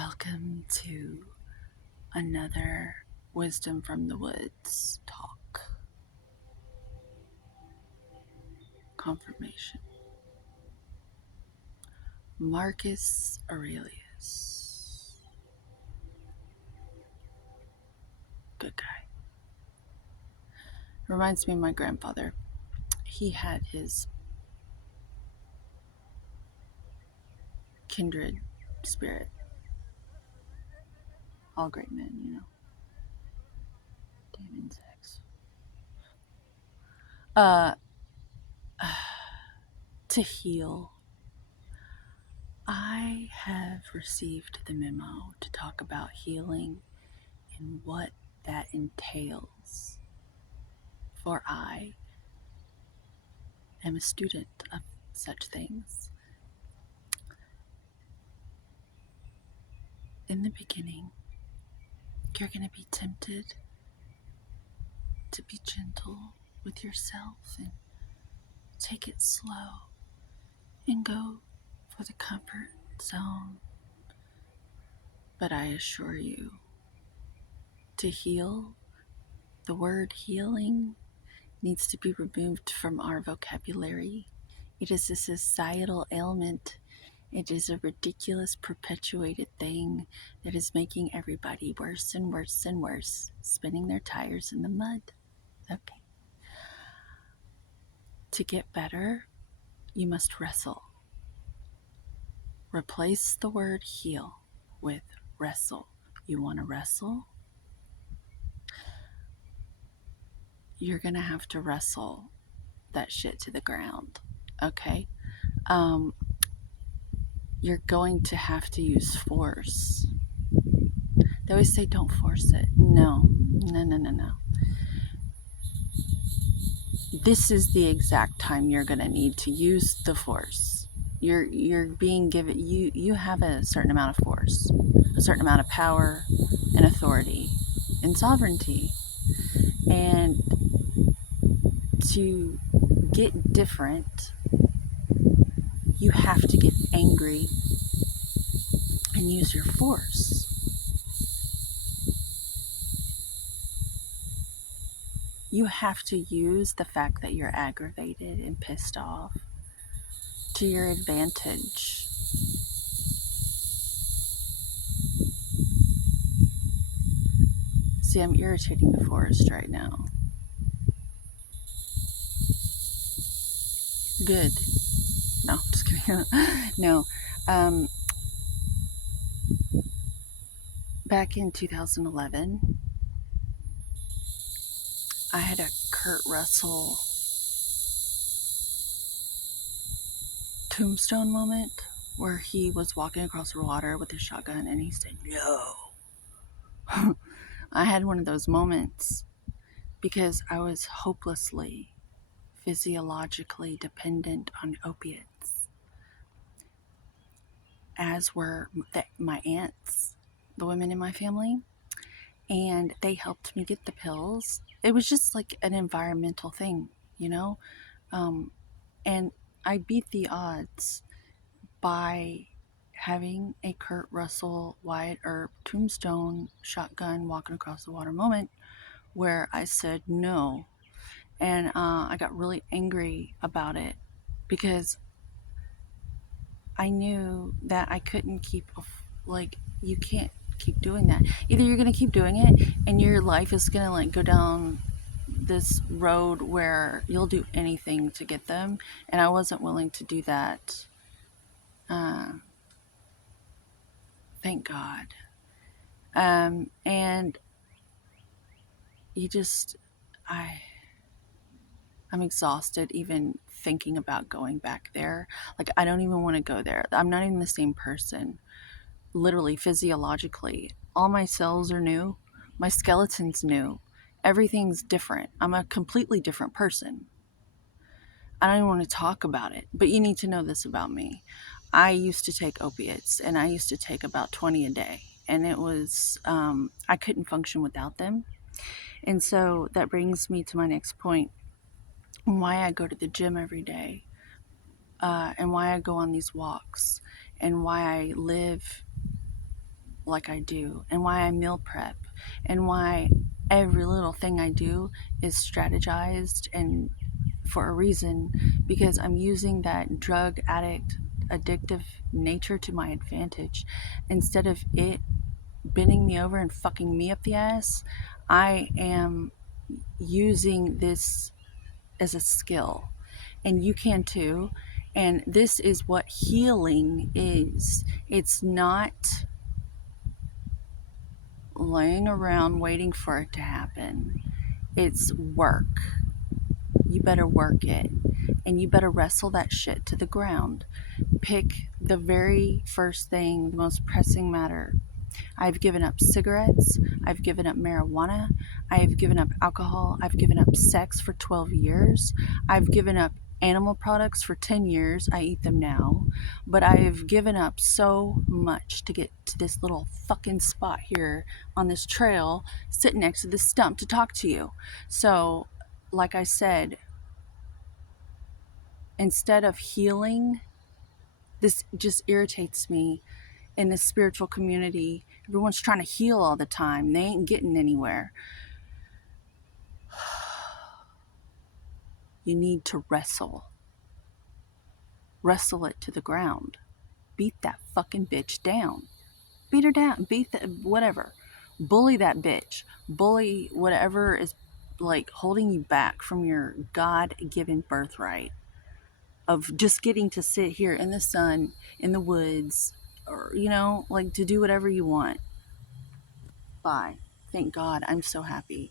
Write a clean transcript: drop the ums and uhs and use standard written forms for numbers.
Welcome to another Wisdom from the Woods talk. Confirmation. Marcus Aurelius. Good guy. Reminds me of my grandfather. He had his kindred spirit. All great men, you know. Damn insects. To heal. I have received the memo to talk about healing and what that entails. For I am a student of such things. In the beginning, you're going to be tempted to be gentle with yourself and take it slow and go for the comfort zone. But I assure you, to heal, the word healing needs to be removed from our vocabulary. It is a societal ailment. It is a ridiculous, perpetuated thing that is making everybody worse and worse and worse, spinning their tires in the mud. Okay. To get better, you must wrestle. Replace the word heal with wrestle. You want to wrestle? You're going to have to wrestle that shit to the ground. Okay? You're going to have to use force. They always say don't force it. No. This is the exact time you're going to need to use the force. You're being given, you have a certain amount of force, a certain amount of power and authority and sovereignty. And to get different, you have to get angry and use your force. You have to use the fact that you're aggravated and pissed off to your advantage. See, I'm irritating the forest right now. Good. No, just kidding. No. Back in 2011, I had a Kurt Russell tombstone moment where he was walking across the water with his shotgun and he said, no. I had one of those moments because I was hopelessly physiologically dependent on opiates, as were my aunts, the women in my family, and they helped me get the pills. It was just like an environmental thing, you know? And I beat the odds by having a Kurt Russell Wyatt Earp tombstone shotgun walking across the water moment where I said no. And I got really angry about it because I knew that I couldn't keep, you can't keep doing that. Either you're going to keep doing it and your life is going to like go down this road where you'll do anything to get them. And I wasn't willing to do that. Thank God. And you just, I'm exhausted even thinking about going back there. Like, I don't even want to go there. I'm not even the same person. Literally, physiologically, all my cells are new. My skeleton's new. Everything's different. I'm a completely different person. I don't even want to talk about it, but you need to know this about me. I used to take opiates, and I used to take about 20 a day, and it was, I couldn't function without them. And so that brings me to my next point, why I go to the gym every day, and why I go on these walks, and why I live like I do, and why I meal prep, and why every little thing I do is strategized and for a reason, because I'm using that drug addict addictive nature to my advantage. Instead of it bending me over and fucking me up the ass, I am using this as a skill, and you can too. And this is what healing is. It's not laying around waiting for it to happen. It's work. You better work it, and you better wrestle that shit to the ground. Pick the very first thing, the most pressing matter. I've given up cigarettes. I've given up marijuana. I have given up alcohol. I've given up sex for 12 years. I've given up animal products for 10 years. I eat them now. But I have given up so much to get to this little fucking spot here on this trail, sitting next to this stump to talk to you. So, like I said, instead of healing, this just irritates me in this spiritual community. Everyone's trying to heal all the time. They ain't getting anywhere. You need to wrestle. Wrestle it to the ground. Beat that fucking bitch down. Beat her down. Beat the whatever. Bully that bitch. Bully whatever is like holding you back from your God-given birthright of just getting to sit here in the sun, in the woods, or, like to do whatever you want. Bye. Thank God. I'm so happy.